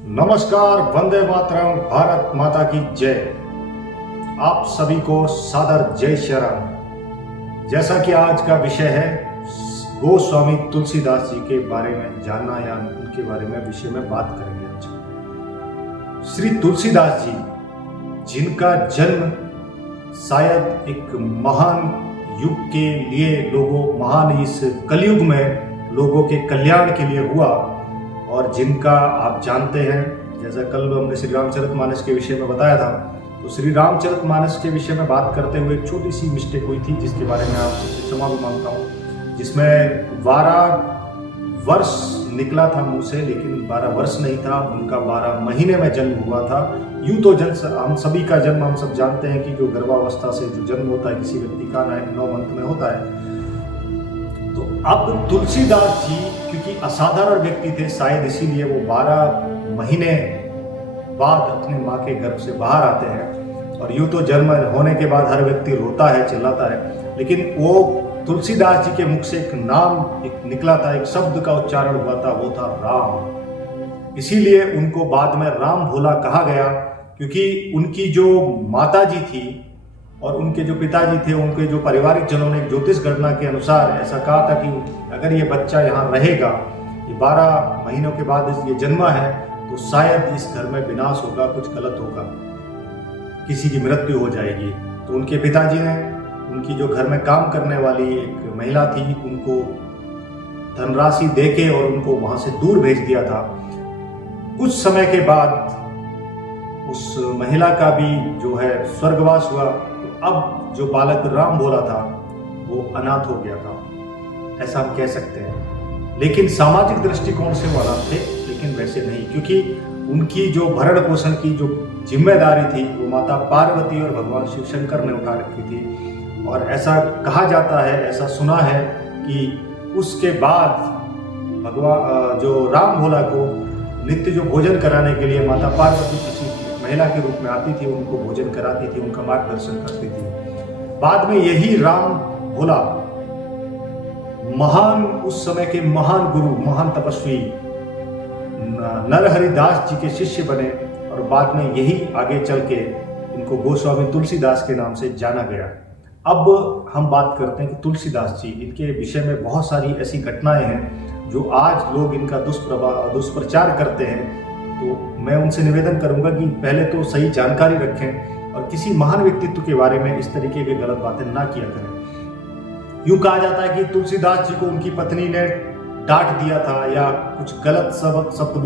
नमस्कार, वंदे मातरम, भारत माता की जय। आप सभी को सादर जय श्री राम। जैसा कि आज का विषय है गोस्वामी तुलसीदास जी के बारे में जानना या उनके बारे में विषय में बात करेंगे आज। श्री तुलसीदास जी, जिनका जन्म शायद एक महान युग के लिए महान इस कलयुग में लोगों के कल्याण के लिए हुआ, और जिनका आप जानते हैं, जैसा कल हमने श्री रामचरितमानस के विषय में बताया था, तो श्री रामचरितमानस के विषय में बात करते हुए एक छोटी सी मिस्टेक हुई थी, जिसके बारे में आपसे क्षमा भी मांगता हूँ। जिसमें 12 वर्ष निकला था मुंह से, लेकिन 12 वर्ष नहीं था, उनका 12 महीने में जन्म हुआ था। यूं तो हम सभी का जन्म हम सब जानते हैं कि जो गर्भावस्था से जो जन्म होता है किसी व्यक्ति का 9 मंथ में होता है। तो अब तुलसीदास जी क्योंकि असाधारण व्यक्ति थे, शायद इसीलिए वो 12 महीने बाद अपने माँ के गर्भ से बाहर आते हैं। और यूं तो जन्म होने के बाद हर व्यक्ति रोता है, चिल्लाता है, लेकिन वो तुलसीदास जी के मुख से एक नाम निकला था, एक शब्द का उच्चारण हुआ था, वो था राम। इसीलिए उनको बाद में राम भोला कहा गया, क्योंकि उनकी जो माता जी थी और उनके जो पिताजी थे, उनके जो पारिवारिक जनों ने ज्योतिष गणना के अनुसार ऐसा कहा था कि अगर ये बच्चा यहाँ रहेगा, ये 12 महीनों के बाद ये जन्मा है, तो शायद इस घर में विनाश होगा, कुछ गलत होगा, किसी की मृत्यु हो जाएगी। तो उनके पिताजी ने उनकी जो घर में काम करने वाली एक महिला थी, उनको धनराशि देके और उनको वहां से दूर भेज दिया था। कुछ समय के बाद उस महिला का भी जो है स्वर्गवास हुआ। तो अब जो बालक राम भोला था वो अनाथ हो गया था, ऐसा हम कह सकते हैं। लेकिन सामाजिक दृष्टिकोण से वो अनाथ थे, लेकिन वैसे नहीं, क्योंकि उनकी जो भरण पोषण की जो जिम्मेदारी थी वो माता पार्वती और भगवान शिव शंकर ने उठा रखी थी। और ऐसा कहा जाता है, ऐसा सुना है कि उसके बाद भगवान जो राम भोला को नित्य जो भोजन कराने के लिए माता पार्वती किसी महिला के रूप में आती थी, उनको भोजन कराती थी, उनका मार्गदर्शन करती थी। बाद में यही राम भोला महान, उस समय के महान गुरु, महान तपस्वी नरहरिदास जी के शिष्य बने, और बाद में यही आगे चल के इनको गोस्वामी तुलसीदास के नाम से जाना गया। अब हम बात करते हैं कि तुलसीदास जी, इनके विषय में बहुत सारी ऐसी घटनाएं हैं जो आज लोग इनका दुष्प्रचार करते हैं। तो मैं उनसे निवेदन करूंगा कि पहले तो सही जानकारी रखें और किसी महान व्यक्तित्व के बारे में इस तरीके की गलत बातें ना किया करें। यूं कहा जाता है कि तुलसीदास जी को उनकी पत्नी ने डांट दिया था या कुछ गलत शब्द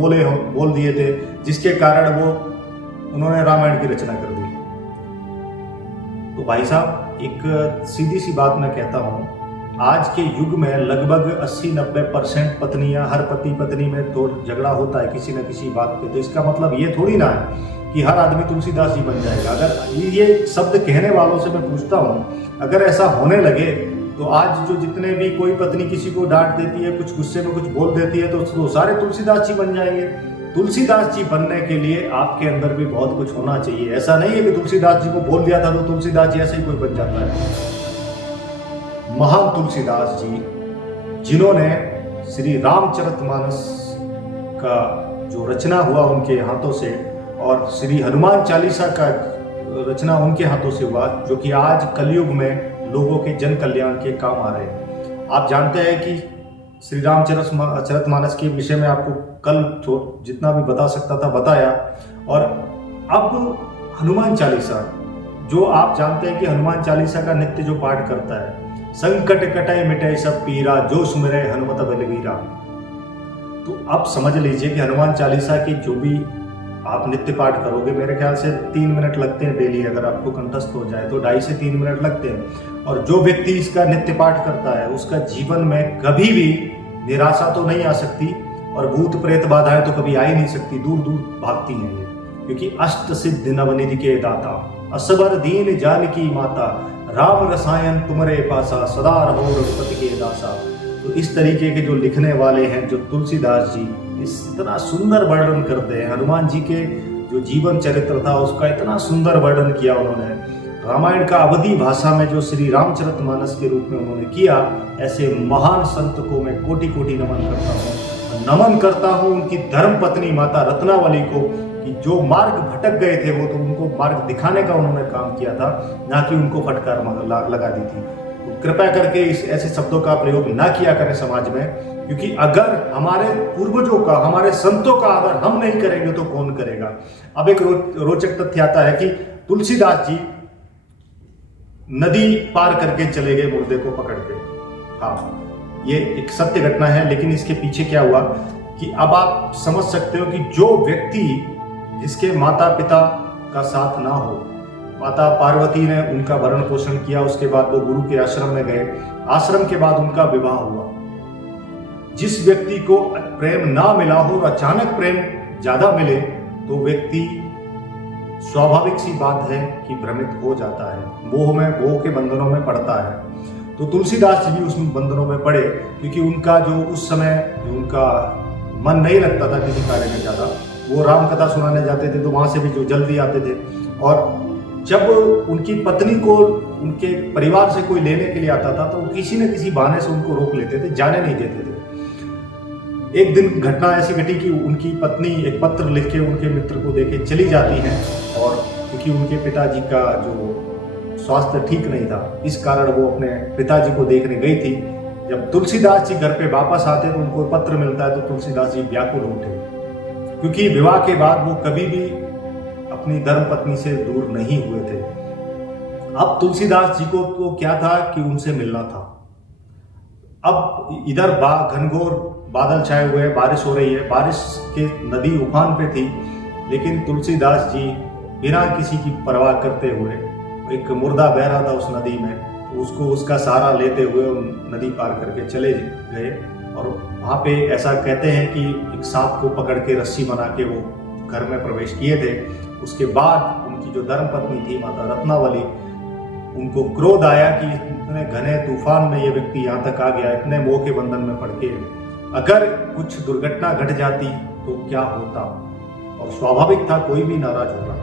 बोल दिए थे, जिसके कारण उन्होंने रामायण की रचना कर दी। तो भाई साहब, एक सीधी सी बात मैं कहता हूँ, आज के युग में लगभग 80-90% पत्नियां, हर पति पत्नी में तो झगड़ा होता है किसी न किसी बात पे। तो इसका मतलब ये थोड़ी ना है कि हर आदमी तुलसीदास जी बन जाएगा। अगर ये शब्द कहने वालों से मैं पूछता हूँ, अगर ऐसा होने लगे तो आज जो जितने भी कोई पत्नी किसी को डांट देती है, कुछ गुस्से में कुछ बोल देती है, तो सारे तुलसीदास जी बन जाएंगे। तुलसीदास जी बनने के लिए आपके अंदर भी बहुत कुछ होना चाहिए। ऐसा नहीं है कि तुलसीदास जी को बोल दिया था तो तुलसीदास जी ऐसे ही कोई बन जाता है। महान तुलसीदास जी, जिन्होंने श्री रामचरितमानस का जो रचना हुआ उनके हाथों से, और श्री हनुमान चालीसा का रचना उनके हाथों से हुआ, जो कि आज कलयुग में लोगों के जन कल्याण के काम आ रहे हैं। आप जानते हैं कि श्री रामचरितमानस के विषय में आपको कल जितना भी बता सकता था बताया। और अब हनुमान चालीसा, जो आप जानते हैं कि हनुमान चालीसा का नित्य जो पाठ करता है, संकट कटय मिटय सब पीरा, जो सुमिरै हनुमत बलवीरा। तो अब समझ लीजिए कि हनुमान चालीसा की जो भी आप नित्य पाठ करोगे, मेरे ख्याल से 3 मिनट लगते हैं डेली। अगर आपको कंठस्थ हो जाए तो 2.5 से 3 मिनट लगते हैं। और जो व्यक्ति इसका नित्य पाठ करता है, उसका जीवन में कभी भी निराशा तो नहीं आ सकती, और भूत प्रेत बाधाएं तो कभी आ ही नहीं सकती, दूर दूर भागती हैं ये। क्योंकि अष्ट सिद्धि नवनिधि के दाता, असबर दीन जानकी माता, राम रसायन तुमरे पासा, सदा रहो रघुपति के दासा। तो इस तरीके के जो लिखने वाले हैं, जो तुलसीदास जी, इतना सुंदर वर्णन करते हैं। हनुमान जी के जो जीवन चरित्र था उसका इतना सुंदर वर्णन किया उन्होंने। रामायण का अवधी भाषा में जो श्री रामचरितमानस के रूप में उन्होंने किया, ऐसे महान संत को मैं कोटि कोटि नमन करता हूँ। नमन करता हूँ उनकी धर्म पत्नी माता रत्नावली को, कि जो मार्ग भटक गए थे वो तो उनको मार्ग दिखाने का उन्होंने काम किया था, ना कि उनको फटकार लगा दी थी। तो कृपया करके इस ऐसे शब्दों का प्रयोग ना किया करें समाज में, क्योंकि अगर हमारे पूर्वजों का, हमारे संतों का आदर हम नहीं करेंगे तो कौन करेगा। अब एक रोचक तथ्य आता है कि तुलसीदास जी नदी पार करके चले गए मुर्दे को पकड़ के। हाँ, ये एक सत्य घटना है, लेकिन इसके पीछे क्या हुआ कि अब आप समझ सकते हो कि जो व्यक्ति जिसके माता पिता का साथ ना हो, माता पार्वती ने उनका भरण पोषण किया, उसके बाद वो गुरु के आश्रम में गए, आश्रम के बाद उनका विवाह हुआ। जिस व्यक्ति को प्रेम ना मिला हो और अचानक प्रेम ज्यादा मिले तो व्यक्ति स्वाभाविक सी बात है कि भ्रमित हो जाता है, मोह के बंधनों में पड़ता है। तो तुलसीदास जी भी उस बंधनों में पड़े, क्योंकि उनका जो उस समय उनका मन नहीं लगता था किसी कार्य में ज्यादा। वो राम कथा सुनाने जाते थे तो वहां से भी जो जल्दी आते थे, और जब उनकी पत्नी को उनके परिवार से कोई लेने के लिए आता था तो किसी न किसी बहाने से उनको रोक लेते थे, जाने नहीं देते थे। एक दिन घटना ऐसी घटी कि उनकी पत्नी एक पत्र लिख के उनके मित्र को देके चली जाती है, और क्योंकि उनके पिताजी का जो स्वास्थ्य ठीक नहीं था, इस कारण वो अपने पिताजी को देखने गई थी। जब तुलसीदास जी घर पे वापस आते तो उनको पत्र मिलता है तो तुलसीदास जी व्याकुल उठे, क्योंकि विवाह के बाद वो कभी भी अपनी धर्म पत्नी से दूर नहीं हुए थे। अब तुलसीदास जी को तो क्या था कि उनसे मिलना था। अब इधर घनघोर बादल छाए हुए हैं, बारिश हो रही है, बारिश के नदी उफान पे थी, लेकिन तुलसीदास जी बिना किसी की परवाह करते हुए, एक मुर्दा बह रहा था उस नदी में, तो उसको उसका सहारा लेते हुए नदी पार करके चले गए। और वहाँ पे ऐसा कहते हैं कि एक सांप को पकड़ के रस्सी बना के वो घर में प्रवेश किए थे। उसके बाद उनकी जो धर्म पत्नी थी माता रत्नावली, उनको क्रोध आया कि इतने घने तूफान में ये व्यक्ति यहाँ तक आ गया, इतने मोह के बंधन में पड़ के अगर कुछ दुर्घटना घट जाती तो क्या होता, और स्वाभाविक था कोई भी नाराज होगा।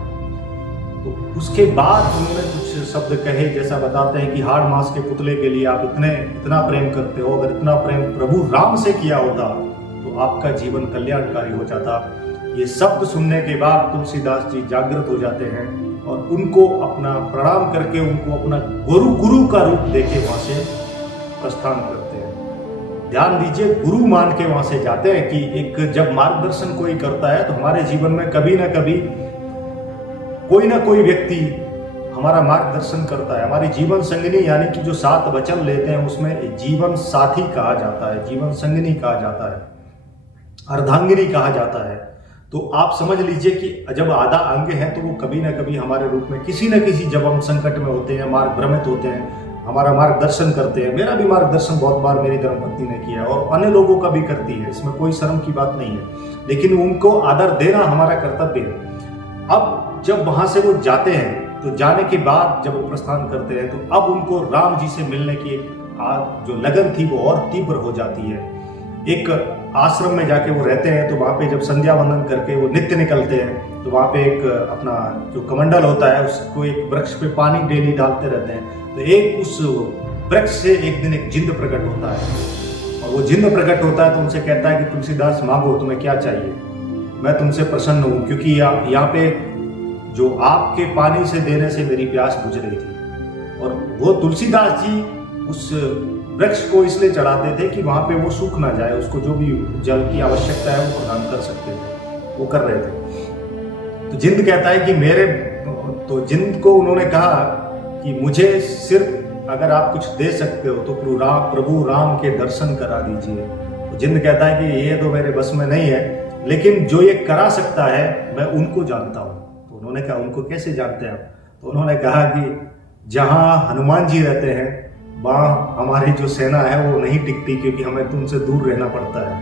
तो उसके बाद उन्होंने कुछ शब्द कहे, जैसा बताते हैं कि हाड़ मांस के पुतले के लिए आप इतना प्रेम करते हो, अगर इतना प्रेम प्रभु राम से किया होता तो आपका जीवन कल्याणकारी हो जाता। ये शब्द सुनने के बाद तुलसीदास जी जागृत हो जाते हैं और उनको अपना प्रणाम करके उनको अपना गुरु का रूप देके वहां से प्रस्थान करते हैं। ध्यान दीजिए, गुरु मान के वहां से जाते हैं कि एक जब मार्गदर्शन कोई करता है तो हमारे जीवन में कभी ना कभी कोई ना कोई व्यक्ति हमारा मार्गदर्शन करता है। हमारी जीवन संगिनी यानी कि जो 7 वचन लेते हैं उसमें जीवन साथी कहा जाता है, जीवन संगिनी कहा जाता है, अर्धांगिनी कहा जाता है। तो आप समझ लीजिए कि जब आधा अंग है तो वो कभी ना कभी हमारे रूप में किसी न किसी, जब हम संकट में होते हैं, मार्ग भ्रमित होते हैं, हमारा मार्गदर्शन करते हैं। मेरा भी मार्गदर्शन बहुत बार मेरी धर्मपत्नी ने किया और अन्य लोगों का भी करती है, इसमें कोई शर्म की बात नहीं है, लेकिन उनको आदर देना हमारा कर्तव्य है। अब जब वहां से वो जाते हैं तो जाने के बाद जब वो प्रस्थान करते हैं तो अब उनको राम जी से मिलने की जो लगन थी वो और तीव्र हो जाती है। एक आश्रम में जाके वो रहते हैं तो वहाँ पे जब संध्या वंदन करके वो नित्य निकलते हैं तो वहाँ पे एक अपना जो कमंडल होता है उसको एक वृक्ष पे पानी डेली डालते रहते हैं। तो एक उस वृक्ष से एक दिन एक जिंद प्रकट होता है और वो जिंद प्रकट होता है तो उनसे कहता है कि तुलसीदास मांगो, तुम्हें क्या चाहिए, मैं तुमसे प्रसन्न हूँ, क्योंकि यहाँ पे जो आपके पानी से देने से मेरी प्यास बुझ रही थी। और वो तुलसीदास जी उस वृक्ष को इसलिए चढ़ाते थे कि वहां पे वो सूख ना जाए, उसको जो भी जल की आवश्यकता है वो प्रदान कर सकते थे, वो कर रहे थे। तो जिंद कहता है कि तो जिंद को उन्होंने कहा कि मुझे सिर्फ अगर आप कुछ दे सकते हो तो प्रभु राम के दर्शन करा दीजिए। तो जिंद कहता है कि ये तो मेरे बस में नहीं है, लेकिन जो ये करा सकता है मैं उनको जानता हूँ। तो उन्होंने कहा उनको कैसे जानते हैं आप? तो उन्होंने कहा कि जहाँ हनुमान जी रहते हैं वहाँ हमारी जो सेना है वो नहीं टिकती, क्योंकि हमें तुमसे दूर रहना पड़ता है।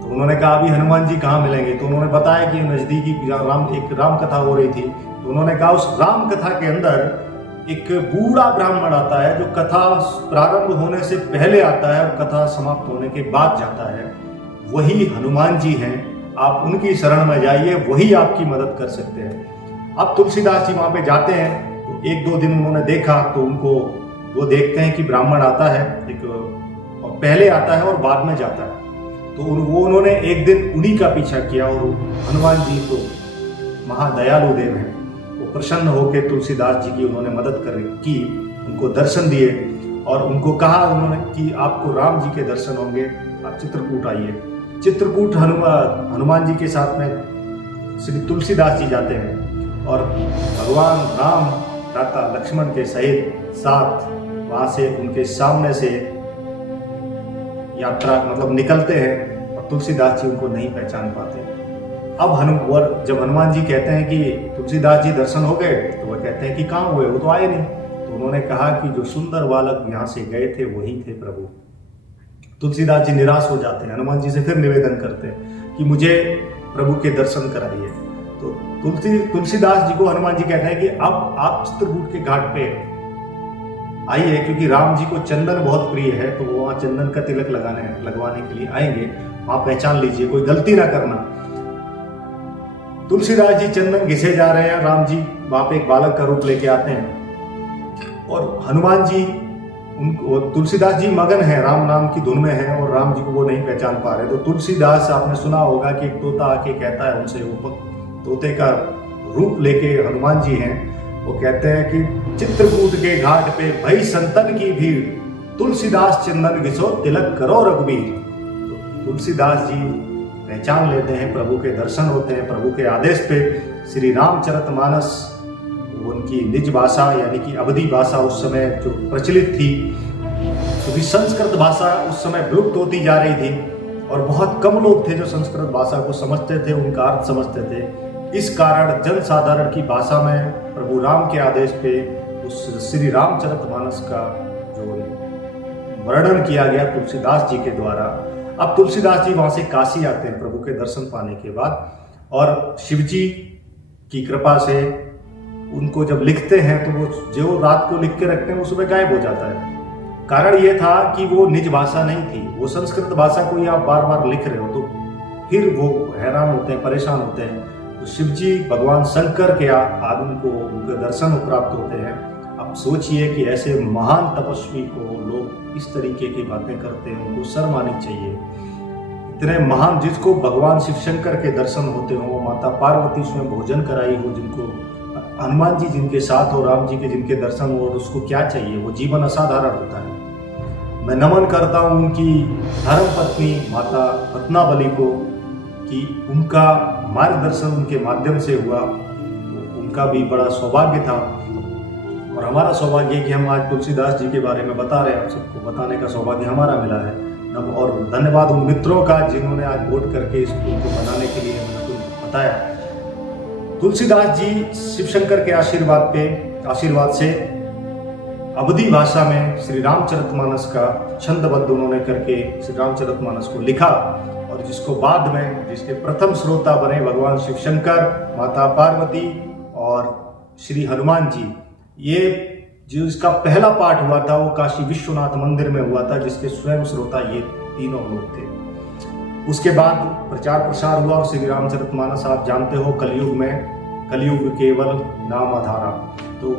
तो उन्होंने कहा अभी हनुमान जी कहाँ मिलेंगे? तो उन्होंने बताया कि नजदीकी एक राम कथा हो रही थी। तो उन्होंने कहा उस राम कथा के अंदर एक बूढ़ा ब्राह्मण आता है जो कथा प्रारंभ होने से पहले आता है और कथा समाप्त होने के बाद जाता है, वही हनुमान जी हैं। आप उनकी शरण में जाइए, वही आपकी मदद कर सकते हैं। अब तुलसीदास जी वहां पे जाते हैं तो 1-2 दिन उन्होंने देखा तो उनको वो देखते हैं कि ब्राह्मण आता है, एक और पहले आता है और बाद में जाता है। तो उन्होंने एक दिन उन्हीं का पीछा किया और हनुमान जी तो महादयालु देव हैं, वो प्रसन्न होकर तुलसीदास जी की उन्होंने मदद की, उनको दर्शन दिए और उनको कहा उन्होंने कि आपको राम जी के दर्शन होंगे, आप चित्रकूट आइए। चित्रकूट हनुमान जी के साथ में श्री तुलसीदास जी जाते हैं और भगवान राम भ्राता लक्ष्मण के सहित साथ वहां से उनके सामने से यात्रा मतलब निकलते हैं और तुलसीदास जी उनको नहीं पहचान पाते। अब जब हनुमान जी कहते हैं कि तुलसीदास जी दर्शन हो गए तो वह कहते हैं कि कहाँ हुए, वो तो आए नहीं। तो उन्होंने कहा कि जो सुंदर बालक यहाँ से गए थे वही थे प्रभु। तुलसीदास जी निराश हो जाते हैं, हनुमान जी से फिर निवेदन करते हैं कि मुझे प्रभु के दर्शन कराइए। तो तुलसीदास जी को हनुमान जी कहते हैं कि अब आप चित्रकूट के घाट पे आइए, क्योंकि राम जी को चंदन बहुत प्रिय है, तो वो वहाँ चंदन का तिलक लगवाने के लिए आएंगे, वहां पहचान लीजिए, कोई गलती ना करना। तुलसीदास जी चंदन घिसे जा रहे हैं, राम जी वहां पे एक बालक का रूप लेके आते हैं और हनुमान जी उनको, तुलसीदास जी मगन है, राम नाम की धुन में है और राम जी को वो नहीं पहचान पा रहे। तो तुलसीदास, आपने सुना होगा कि एक तोता आके कहता है उनसे, वो तोते का रूप लेके हनुमान जी हैं, वो कहते हैं कि चित्रकूट के घाट पे भई संतन की भीड़, तुलसीदास चंदन घिसो तिलक करो रघुबीर। तो तुलसीदास जी पहचान लेते हैं, प्रभु के दर्शन होते हैं। प्रभु के आदेश पे श्री रामचरितमानस, उनकी निज भाषा यानी कि अवधी भाषा उस समय जो प्रचलित थी, क्योंकि संस्कृत भाषा उस समय विलुप्त होती जा रही थी और बहुत कम लोग थे जो संस्कृत भाषा को समझते थे, उनका अर्थ समझते थे। इस कारण जन साधारण की भाषा में प्रभु राम के आदेश पे उस श्री रामचरितमानस का जो वर्णन किया गया तुलसीदास जी के द्वारा। अब तुलसीदास जी वहां से काशी आते हैं प्रभु के दर्शन पाने के बाद, और शिव जी की कृपा से उनको जब लिखते हैं तो वो जो रात को लिख के रखते हैं वो सुबह गायब हो जाता है। कारण ये था कि वो निज भाषा नहीं थी, वो संस्कृत भाषा को ही आप बार बार लिख रहे हो, तो फिर वो हैरान होते हैं, परेशान होते हैं। तो शिव जी भगवान शंकर के आगमन को उनके दर्शन प्राप्त होते हैं। अब सोचिए कि ऐसे महान तपस्वी को लोग इस तरीके की बातें करते हैं, उनको शर्म आनी चाहिए। इतने महान, जिसको भगवान शिव शंकर के दर्शन होते हो, माता पार्वती स्वयं भोजन कराई हो, जिनको हनुमान जी जिनके साथ हो, राम जी के जिनके दर्शन हो, और उसको क्या चाहिए, वो जीवन असाधारण होता है। मैं नमन करता हूँ उनकी धर्म पत्नी माता रत्नावली को कि उनका मार्गदर्शन उनके माध्यम से हुआ, उनका भी बड़ा सौभाग्य था। और हमारा सौभाग्य है कि हम आज तुलसीदास जी के बारे में बता रहे हैं, आप सबको बताने का सौभाग्य हमारा मिला है। और धन्यवाद उन मित्रों का जिन्होंने आज वोट करके इस पुल को बनाने के लिए हमें बताया। तुलसीदास जी शिव शंकर के आशीर्वाद से अवधी भाषा में श्री रामचरितमानस का छंदबद्ध उन्होंने करके श्री रामचरितमानस को लिखा, और जिसको बाद में, जिसके प्रथम श्रोता बने भगवान शिव शंकर, माता पार्वती और श्री हनुमान जी। ये जो इसका पहला पाठ हुआ था वो काशी विश्वनाथ मंदिर में हुआ था, जिसके स्वयं श्रोता ये तीनों लोग थे। उसके बाद प्रचार प्रसार हुआ और श्री रामचरितमानस आप जानते हो कलयुग केवल नाम आधारा। तो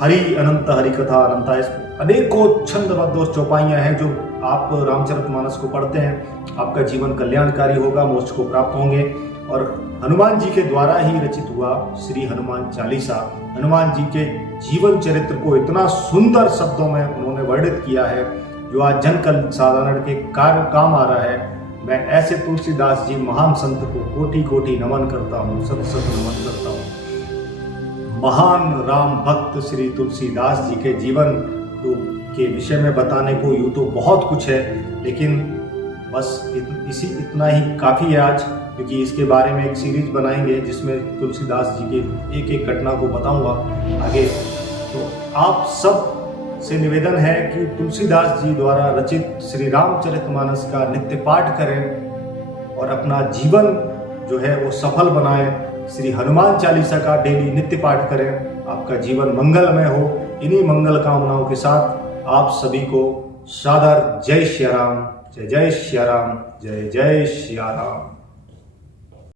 हरि अनंत, हरि कथा अनंता, अनेकों छंदबद्ध चौपाइयां हैं जो आप रामचरितमानस को पढ़ते हैं, आपका जीवन कल्याणकारी होगा, मोक्ष को प्राप्त होंगे। और हनुमान जी के द्वारा ही रचित हुआ श्री हनुमान चालीसा, हनुमान जी के जीवन चरित्र को इतना सुंदर शब्दों में उन्होंने वर्णित किया है जो आज जन साधारण के कार्य काम आ रहा है। मैं ऐसे तुलसीदास जी महान संत को कोटि कोटि नमन करता हूँ, सत सत नमन करता हूँ। महान राम भक्त श्री तुलसीदास जी के जीवन के विषय में बताने को यूँ तो बहुत कुछ है, लेकिन बस इतना ही काफ़ी है आज, क्योंकि इसके बारे में एक सीरीज बनाएंगे जिसमें तुलसीदास जी के एक एक घटना को बताऊंगा आगे। तो आप सब से निवेदन है कि तुलसीदास जी द्वारा रचित श्री रामचरितमानस का नित्य पाठ करें और अपना जीवन जो है वो सफल बनाएं। श्री हनुमान चालीसा का डेली नित्य पाठ करें, आपका जीवन मंगलमय हो। इन्हीं मंगल कामनाओं के साथ आप सभी को सादर जय श्री राम, जय जय श्री राम, जय जय श्री राम।